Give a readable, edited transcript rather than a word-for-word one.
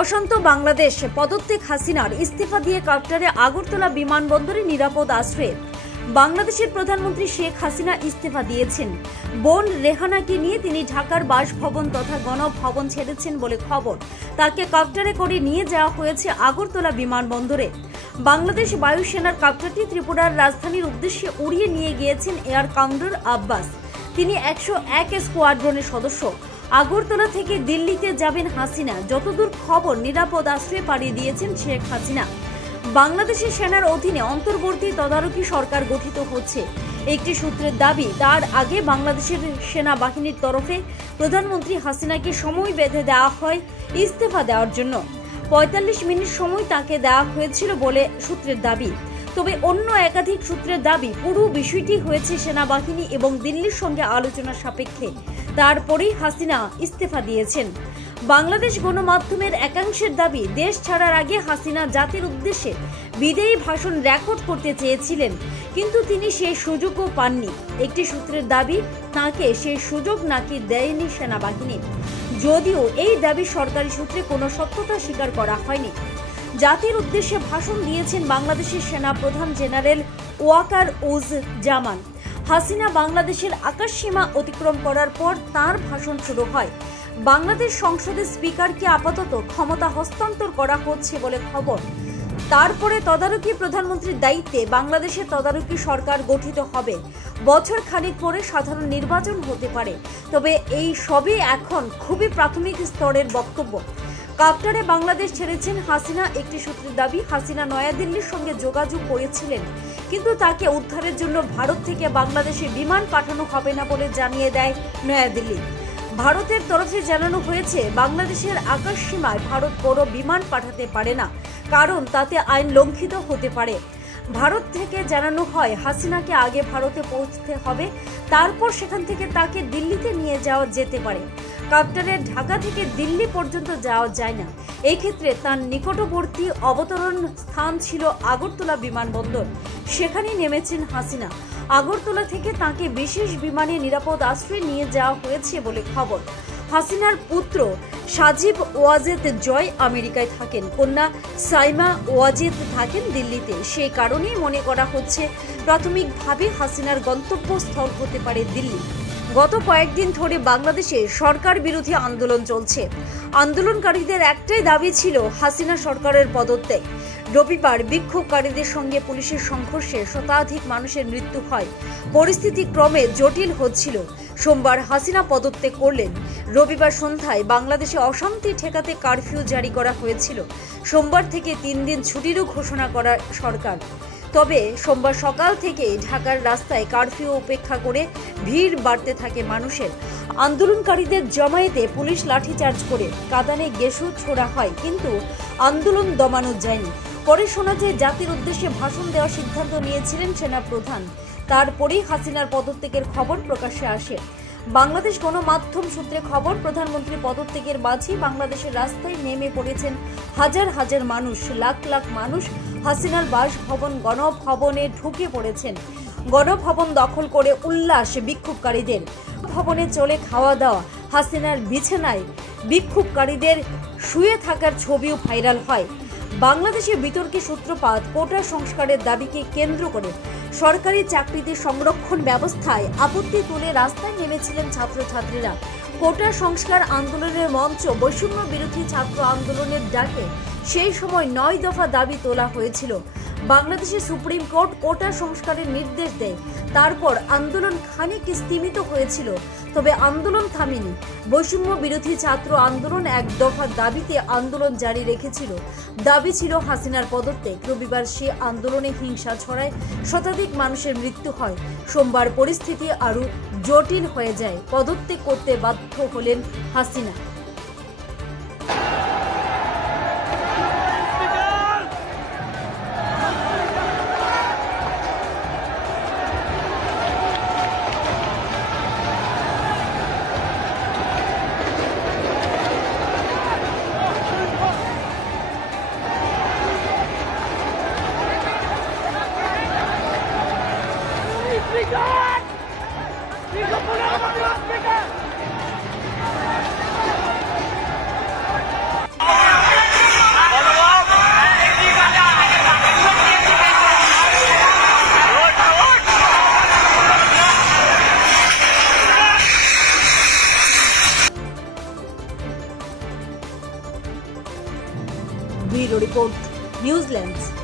অশান্ত বাংলাদেশ, পদত্যাগ হাসিনার, ইস্তফা দিয়ে কাপ্টারে আগরতলা বিমানবন্দরে নিরাপদ আশ্রয়ে। বাংলাদেশের প্রধানমন্ত্রী শেখ হাসিনা ইস্তফা দিয়েছেন। বোন রেহানাকে নিয়ে তিনি ঢাকার বাসভবন তথা গণভবন ছেড়েছেন বলে খবর। তাকে কাপ্টারে করে নিয়ে যাওয়া হয়েছে আগরতলা বিমানবন্দরে। বাংলাদেশ বায়ুসেনার কাপ্টারটি ত্রিপুরার রাজধানীর উদ্দেশ্যে উড়িয়ে নিয়ে গিয়েছেন এয়ার কমান্ডার আব্বাস। তিনি 101 স্কোয়াড্রনের সদস্য। আগরতলা থেকে দিল্লিতে যাবেন হাসিনা। যতদূর খবর, নিরাপদ আশ্রয়ে পাড়িয়ে দিয়েছেন শেখ হাসিনা। বাংলাদেশের সেনার অধীনে অন্তর্বর্তী তদারকি সরকার গঠিত হচ্ছে। একটি সূত্রের দাবি, তার আগে বাংলাদেশের সেনাবাহিনীর তরফে প্রধানমন্ত্রী হাসিনাকে সময় বেঁধে দেওয়া হয় ইস্তফা দেওয়ার জন্য। 45 মিনিট সময় তাকে দেওয়া হয়েছিল বলে সূত্রের দাবি। তবে অন্য একাধিক সূত্রের দাবি, পুরো বিষয়টি হয়েছে সেনাবাহিনী এবং দিল্লির সঙ্গে আলোচনা সাপেক্ষে। তারপরেই হাসিনা ইস্তফা দিয়েছেন। বাংলাদেশ গণমাধ্যমের একাংশের দাবি, দেশ ছাড়ার আগে হাসিনা জাতির উদ্দেশ্যে বিদায়ী ভাষণ রেকর্ড করতে চেয়েছিলেন, কিন্তু তিনি সেই সুযোগও পাননি। একটি সূত্রের দাবি, তাকে সেই সুযোগ নাকি দেয়নি সেনাবাহিনী, যদিও এই দাবি সরকারি সূত্রে কোনো সত্যতা স্বীকার করা হয়নি। জাতির উদ্দেশ্যে ভাষণ দিয়েছেন বাংলাদেশের সেনা প্রধান জেনারেল ওয়াকার উজ জামান। হাসিনা বাংলাদেশের আকাশসীমা অতিক্রম করার পর তার ভাষণ শুরু হয়। বাংলাদেশ সংসদের স্পিকারকে আপাতত ক্ষমতা হস্তান্তর করা হচ্ছে বলে খবর। তারপরে তদারকি প্রধানমন্ত্রীর দায়িত্বে বাংলাদেশের তদারকি সরকার গঠিত হবে। বছর খানিক পরে সাধারণ নির্বাচন হতে পারে। তবে এই সবই এখন খুবই প্রাথমিক স্তরের বক্তব্য। কাপ্টারে বাংলাদেশ ছেড়েছেন হাসিনা। একটি সূত্রের দাবি, হাসিনা নয়াদিল্লির সঙ্গে যোগাযোগ করেছিলেন, কিন্তু তাকে উদ্ধারের জন্য ভারত থেকে বাংলাদেশে বিমান পাঠানো হবে না বলে জানিয়ে দেয় নয়াদিল্লি। ভারতের তরফে জানানো হয়েছে, বাংলাদেশের আকাশ সীমায় ভারত কোনো বিমান পাঠাতে পারে না, কারণ তাতে আইন লঙ্ঘিত হতে পারে। ভারত থেকে জানানো হয়, হাসিনাকে আগে ভারতে পৌঁছতে হবে, তারপর সেখান থেকে তাকে দিল্লিতে নিয়ে যাওয়া যেতে পারে। কাপ্টারে ঢাকা থেকে দিল্লি পর্যন্ত যাওয়া যায় না। এই ক্ষেত্রে তার নিকটবর্তী অবতরণ স্থান ছিল আগরতলা বিমানবন্দর। সেখানেই নেমেছেন হাসিনা। আগরতলা থেকে তাকে বিশেষ বিমানে নিরাপদ আশ্রয়ে নিয়ে যাওয়া হয়েছে বলে খবর। হাসিনার পুত্র সাজিব ওয়াজেদ জয় আমেরিকায় থাকেন, কন্যা সাইমা ওয়াজেদ থাকেন দিল্লিতে। সেই কারণেই মনে করা হচ্ছে, প্রাথমিকভাবে হাসিনার গন্তব্যস্থল হতে পারে দিল্লি। গত কয়েকদিন ধরে বাংলাদেশে সরকার বিরোধী আন্দোলন চলছে। আন্দোলনকারীদের একটাই দাবি ছিল হাসিনা সরকারের পদত্যাগ। রবিবার বিক্ষোভকারীদের সঙ্গে পুলিশের সংঘর্ষে শতাধিক মানুষের মৃত্যু হয়। পরিস্থিতি ক্রমে জটিল হচ্ছিল। সোমবার হাসিনা পদত্যাগ করলেন। রবিবার সন্ধ্যায় বাংলাদেশে অশান্তি ঠেকাতে কারফিউ জারি করা হয়েছিল। সোমবার থেকে 3 দিন ছুটিরও ঘোষণা করা সরকার। তবে সোমবার সকাল থেকে ঢাকার রাস্তায় কারফিউ উপেক্ষা করে ভিড় বাড়তে থাকে মানুষের। আন্দোলনকারীদের জমায়েতে পুলিশ লাঠিচার্জ করে কাঁদানে গ্যাসও ছোড়া হয়, কিন্তু আন্দোলন দমানো যায়নি। পরে শোনা যায়, জাতির উদ্দেশ্যে ভাষণ দেওয়ার সিদ্ধান্ত নিয়েছিলেন সেনা প্রধান। তারপরেই হাসিনার পদত্যাগের খবর প্রকাশ্যে আসে। বাংলাদেশ গণমাধ্যম সূত্রে খবর, প্রধানমন্ত্রী পদত্যাগের মাঝে বাংলাদেশের রাস্তায় নেমে পড়েছেন হাজার হাজার মানুষ, লাখ লাখ মানুষ। হাসিনার বাসভবন গণভবনে ঢুকে পড়েছেন। গণভবন দখল করে উল্লাস বিক্ষোভকারীদের। ভবনে চলে খাওয়া দাওয়া। হাসিনার বিছানায় বিক্ষোভকারীদের শুয়ে থাকার ছবিও ভাইরাল হয়। বাংলাদেশে বিতর্কে সূত্রপাত কোটা সংস্কারের দাবিকে কেন্দ্র করে সরকারি চাকরিতে সংরক্ষণ ব্যবস্থায় আপত্তি তুলে রাস্তায় নেমেছিলেন ছাত্রছাত্রীরা। কোটা সংস্কার আন্দোলনের মঞ্চ বৈষম্য বিরোধী ছাত্র আন্দোলনের ডাকে সেই সময় 9 দফা দাবি তোলা হয়েছিল। বাংলাদেশে সুপ্রিম কোর্ট কোটা সংস্কারের নির্দেশ দেয়। তারপর আন্দোলন খানিক স্তিমিত হয়েছিল, তবে আন্দোলন থামেনি। বৈষম্য বিরোধী ছাত্র আন্দোলন 1 দফা দাবিতে আন্দোলন জারি রেখেছিল। দাবি ছিল হাসিনার পদত্যাগ। রবিবার সে আন্দোলনে হিংসা ছড়ায়, শতাধিক মানুষের মৃত্যু হয়। সোমবার পরিস্থিতি আরও জটিল হয়ে যায়। পদত্যাগ করতে বাধ্য হলেন Hasina. Speaker! Speaker, pull out of the speaker! Bureau report, New Zealand.